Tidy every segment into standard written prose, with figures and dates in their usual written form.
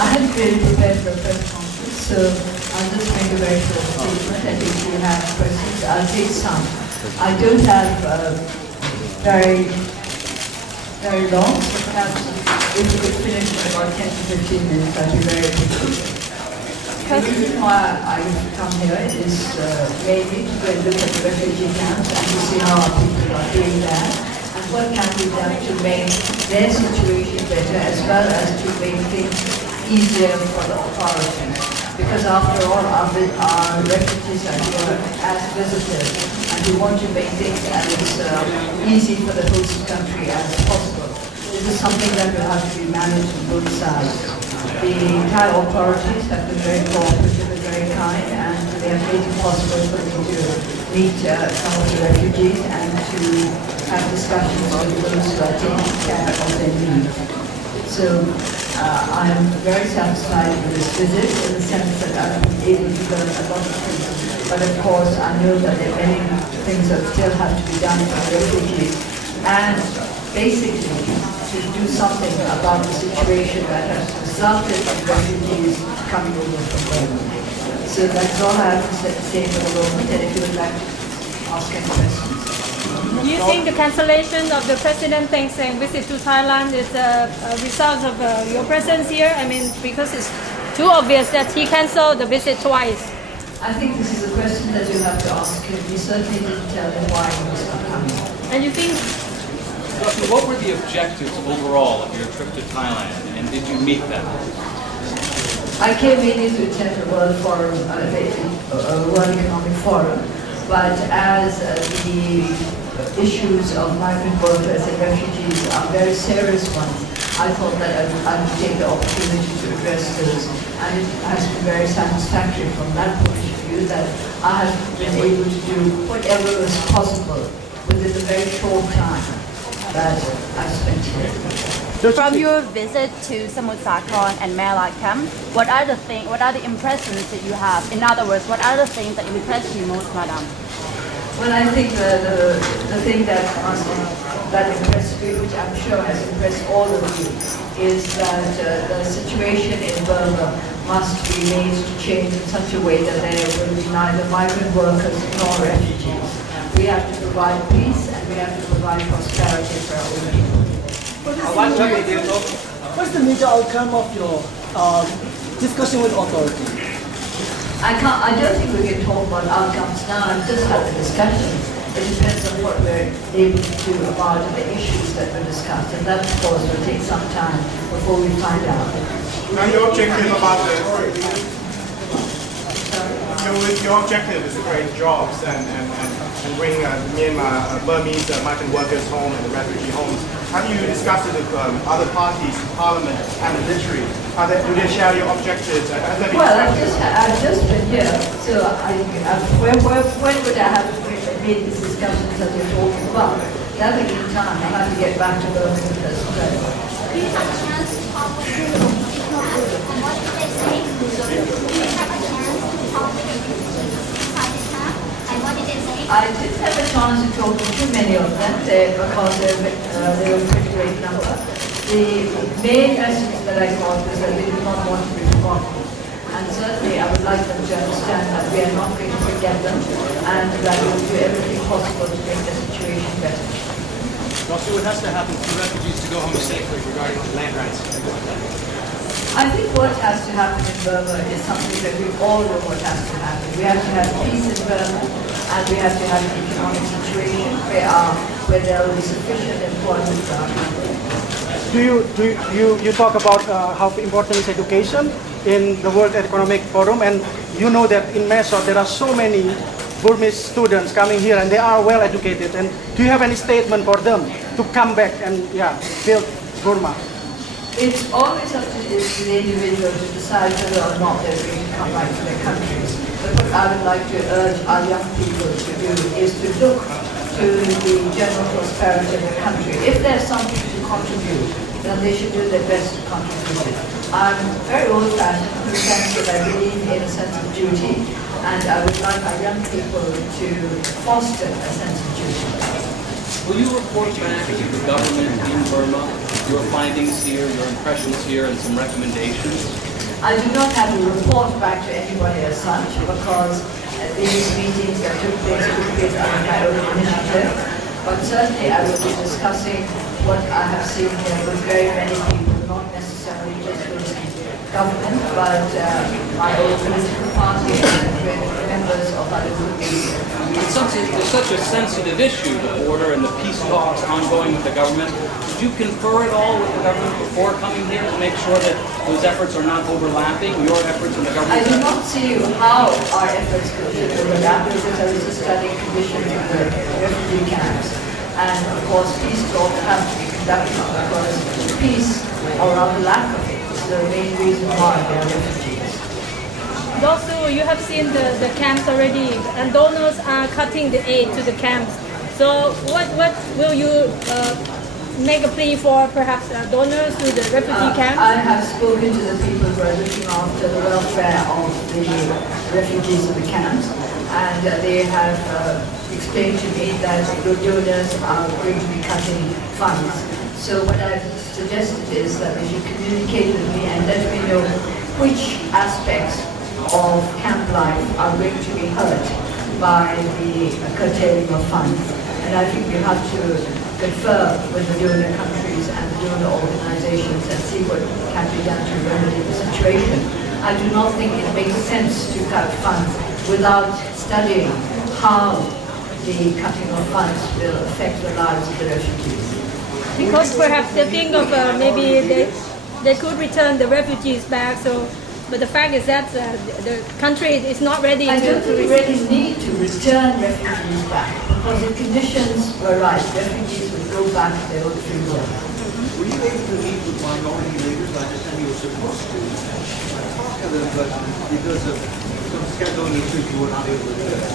I hadn't really prepared for a press conference, so I'll just make a very short statement, and if you have questions, I'll take some. I don't have very long, so perhaps if we could finish in about 10 to 15 minutes, I'd be very appreciative. The reason why I come here is mainly to go and look at the refugee camps and to see how our people are doing there, and what can be done to make their situation better, as well as to make things easier for the authorities. Because after all, our refugees are here as visitors, and we want to make things as easy for the host country as possible. This is something that will have to be managed on both sides. The Thai authorities have been very cooperative and very kind, and they have made it possible for me to meet some of the refugees and to have discussions with those who are taking care of their needs. So I am very satisfied with this visit in the sense that I've been able to learn a lot of things. But of course, I know that there are many things that still have to be done for the refugees. And basically, to do something about the situation that has resulted in refugees coming over from Burma. So that's all I have to say for the moment, and if you would like to ask any questions. Do you think the cancellation of the President Thein Sein visit to Thailand is a result of your presence here? I mean, because it's too obvious that he canceled the visit twice. I think this is a question that you have to ask him. We certainly didn't tell him why he was not coming. And you think... What were the objectives overall of your trip to Thailand, and did you meet them? I came mainly to attend the World Forum, World Economic Forum, but as the issues of migrant workers and refugees are very serious ones, I thought that I would take the opportunity to address those, and it has been very satisfactory from that point of view that I have been able to do whatever was possible within a very short time that I spent here. From your visit to Samut Sakhon and Maesot camp, what are the impressions that you have? In other words, what are the things that impressed you most, Madam? Well, I think the thing that impressed me, which I'm sure has impressed all of you, is that the situation in Burma must be made to change in such a way that there will be neither migrant workers nor refugees. We have to provide peace and we have to provide prosperity for our own people. What's the major outcome of your discussion with authorities? I don't think we can talk about outcomes now. I've just had the discussions. It depends on what we're able to do about the issues that were discussed, and that, of course, will take some time before we find out. Now, your objective about your objective is to create jobs and bring Myanmar Burmese migrant workers home and the refugee homes. Have you discussed it with other parties, Parliament and the military? Do they share your objectives? Well, I've just been here, so when would I have made these discussions that you're talking about? That will be time. I have to get back to Burma in the first place. Do you have a chance to talk to diplomats, and what did they say? Do you have a chance to talk to the inside the camp, and what did they say? I didn't have a chance to talk to too many of them because they were a pretty great number. The main message that I got was that they do not want to be forgotten. And certainly I would like them to understand that we are not going to forget them and that we will do everything possible to make the situation better. Also, what has to happen for refugees to go home safely regarding land rights? I think what has to happen in Burma is something that we all know what has to happen. We have to have peace in Burma, and we have to have an economic situation where there will be sufficient employment for our people. You talk about how important is education in the World Economic Forum, and you know that in Maesot there are so many Burmese students coming here and they are well educated. And do you have any statement for them to come back and build Burma? It's always up to the individual to decide whether or not they're going to come back to their countries. But what I would like to urge our young people to do is to look to the general prosperity of the country. If there's something to contribute, then they should do their best to contribute it. I'm very old-fashioned in the sense that I believe in a sense of duty, and I would like our young people to foster a sense of duty. Will you report back to the government in Burma your findings here, your impressions here, and some recommendations? I do not have to report back to anybody as such because these meetings that took place under my own initiative. But certainly I will be discussing what I have seen here with very many people, not necessarily just with the government, but my own political party and with members of other groups. It's such a sensitive issue, the border and the peace talks ongoing with the government. Did you confer at all with the government before coming here to make sure that those efforts are not overlapping, your efforts and the I government's do efforts? not see how our efforts could overlap because I was just studying conditions in the refugee camps. And of course, peace talks have to be conducted because peace, or rather lack of it, is the main reason why there are refugees. And also, you have seen the camps already, and donors are cutting the aid to the camps. So what will you make a plea for perhaps donors to the refugee camps? I have spoken to the people who are looking after the welfare of the refugees in the camps, and they have explained to me that the donors are going to be cutting funds. So what I've suggested is that they should communicate with me and let me know which aspects of camp life are going to be hurt by the curtailing of funds. And I think we have to confer with the donor countries and the donor organizations and see what can be done to remedy the situation. I do not think it makes sense to cut funds without studying how the cutting of funds will affect the lives of the refugees. Because perhaps they think of maybe they could return the refugees back. So, but the fact is that the country is not ready I don't to think we receive. really need to return refugees back because the conditions were right. Refugees would go back to their own free will. Were you able to meet with minority leaders? I understand you were supposed to talk to them, but because of some scheduling issues, you were not able to do that.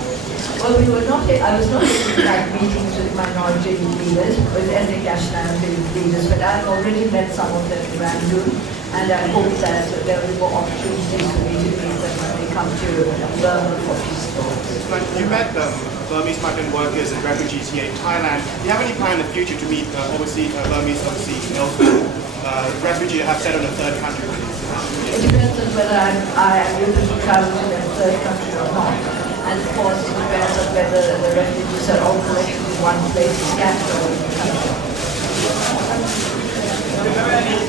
Well, I was not able to have meetings with minority leaders, with ethnic nationality leaders, but I've already met some of them in Rangoon, and I hope that there will be more opportunities for me to meet them when they come to Burma for peace talks. You met Burmese migrant workers and refugees here in Thailand. Do you have any plan in the future to meet Burmese overseas refugees that have settled in a third country? It depends on whether I am able to travel to that third country or not. And of course, it depends on whether the refugees are all collected in one place, scattered all over the country. Do you have any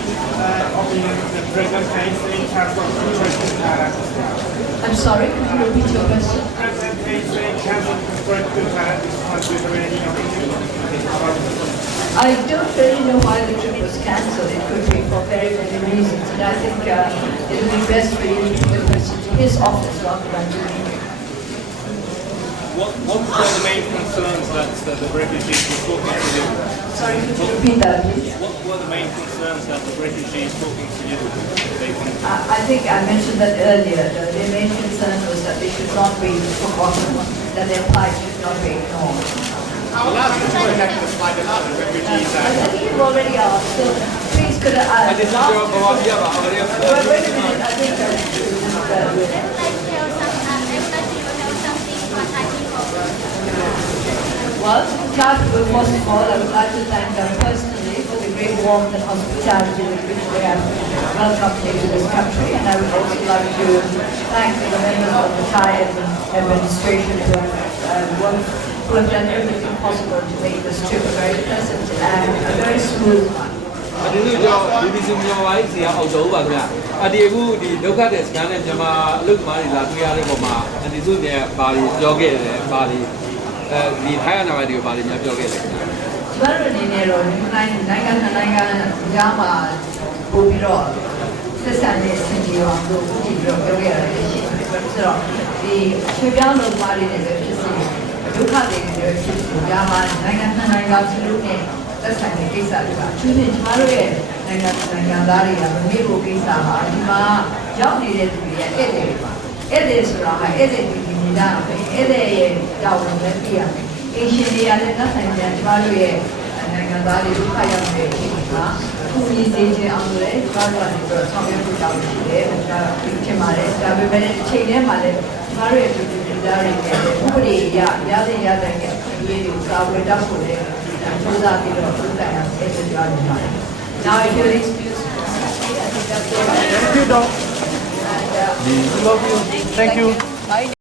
opinion that President Thein in terms of situation in Thailand? I'm sorry, could you repeat your question? President Thein in terms of situation in Thailand, do you have any opinion? I don't really know why the trip was cancelled. It could be for very many reasons. And I think it would be best for you to put the question to his office rather than to me. What were the main concerns that the refugees were talking to you? Sorry, could you repeat that, please? What were the main concerns that the refugees talking to you? I think I mentioned that earlier. The main concern was that they should not be forgotten, that their plight should not be ignored. How large is the connection of flight allowed the refugees? I think you've already asked, so please could I ask? Wait a minute, I think I should Well, to start with, first of all, I would like to thank them personally for the great warmth and hospitality with which they have welcomed me to this country. And I would also like to thank the members of the Thai administration who have done everything possible to make this trip a very pleasant and a very smooth one. ဒီလိုကြောင့်ဒီစုံမြော်ဝိုင်းစီကအောက်တော့ပါခင်ဗျာဒီအခုဒီဒုက္ခတဲ့စကန်နဲ့မြန်မာအလုပ်သမားတွေလာတွေ့ရတဲ့ပုံမှာဒီစုเนี่ยဘာတွေပြောခဲ့တယ်ဘာတွေဒီထိုင်းအနာဂတ်တွေကိုဘာတွေများပြောခဲ့လဲခင်ဗျာ ကျမတို့အနေနဲ့တော့နိုင်ငံကြားမှာပို့ပြီးတော့ဆက်ဆံရေးအဆင်ပြေအောင်လို့ပို့ပြီးတော့ပြောခဲ့ရတယ်ရှိတယ်ဆိုတော့ဒီရွှေပြောင်းလုပ်ပါလေးတွေလည်းဖြစ်စီဒုက္ခတွေလည်းဖြစ်စီကြားမှာနိုင်ငံစလုံးနဲ့သက်ဆိုင်တဲ့ကိစ္စတွေပါသူနဲ့ကျမတို့ရဲ့နိုင်ငံသားတွေကမမေ့ဖို့ကိစ္စပါဒီမှာရောက်နေတဲ့သူတွေရဲ့ဧည့်သည်တွေပါဧည့်သည်ဆိုတာဟာဧည့်သည်တွေနေတာပဲဧည့်သည်ရဲ့တောင်းဝန်လည်းပြရမယ်အင်ရှင်တွေကလည်းသက်ဆိုင်တဲ့ကျမတို့ရဲ့နိုင်ငံသားတွေဒုက္ခရောက်နေတဲ့အချိန်မှာခုညီစေခြင်းအောင်လို့လည်းကျမတို့ကနေပြီးတော့ဆောင်ရွက်ဖို့တောင်းရှိတယ်ဒါဖြစ်ပါတယ်ဒါပေမဲ့အချိန်ထဲမှာလည်းကျမတို့ရဲ့ပြည်သူပြည်သားတွေနဲ့ဥပဒေအရရတဲ့အရေးတွေကိုကာဝယ်တတ်ဖို့လည်းကြိုးစားပြီးတော့လုပ်တိုင်းအောင်အဲ့ဒါကြွားနေပါတယ် Now if you'll excuse me I think that's all. Thank you, Doc. We love you. Thank you.